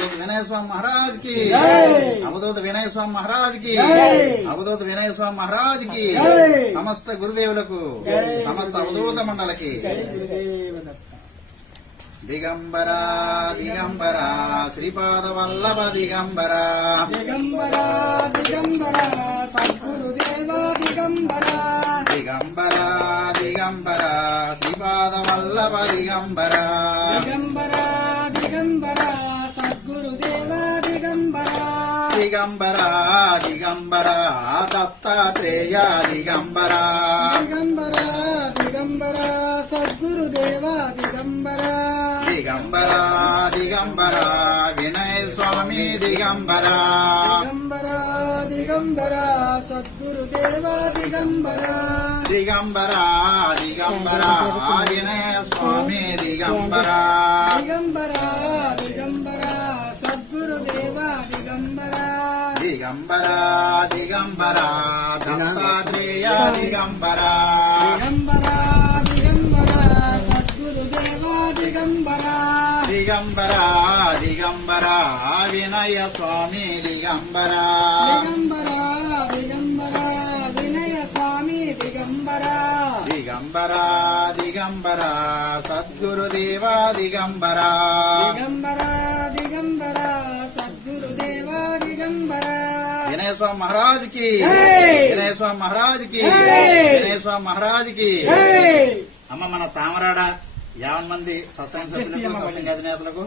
అవధూత వినయ స్వామి మహారాజ్ కి అవధూత వినయ స్వామి మహారాజ్ కి అవధూత వినయ స్వామి మహారాజ్ కి సమస్త గురుదేవులకు సమస్త అవధూత మండలకి దిగంబర దిగంబర శ్రీపాద వల్లభ దిగంబర దిగంబర దిగంబర సద్గురుదేవ దిగంబర దిగంబర దిగంబర శ్రీపాద వల్లభ దిగంబర దిగంబర దిగంబర సద్గురుదేవ దిగంబర దిగంబర దిగంబర దత్తాత్రేయ దిగంబర దిగంబర దిగంబర సద్గురుదేవ దిగంబర దిగంబర దిగంబర వినయ స్వామి దిగంబర దిగంబర దిగంబర సద్గురుదేవ దిగంబర దిగంబర దిగంబర వినయ స్వామి దిగంబర దిగంబర దిగంబర సద్గురుదేవ దిగంబర దిగంబర దిగంబర దత్తాత్రేయ దిగంబర దిగంబర దిగంబర సద్గురుదేవ దిగంబర దిగంబర దిగంబర వినయ స్వామి దిగంబర దిగంబర దిగంబర వినయ స్వామి దిగంబర దిగంబర దిగంబర సద్గురుదేవ దిగంబర దిగంబర దిగంబర సద్గురుదేవ దిగంబర వినయ స్వామి మహారాజ్ కి వినయ స్వామి మహారాజ్ కి వినయ స్వామి మహారాజ్ కి అమ్మ మన తామరాడ 50 మంది సత్సంగ సభ్యులకు సత్సంగ అధినేతలకు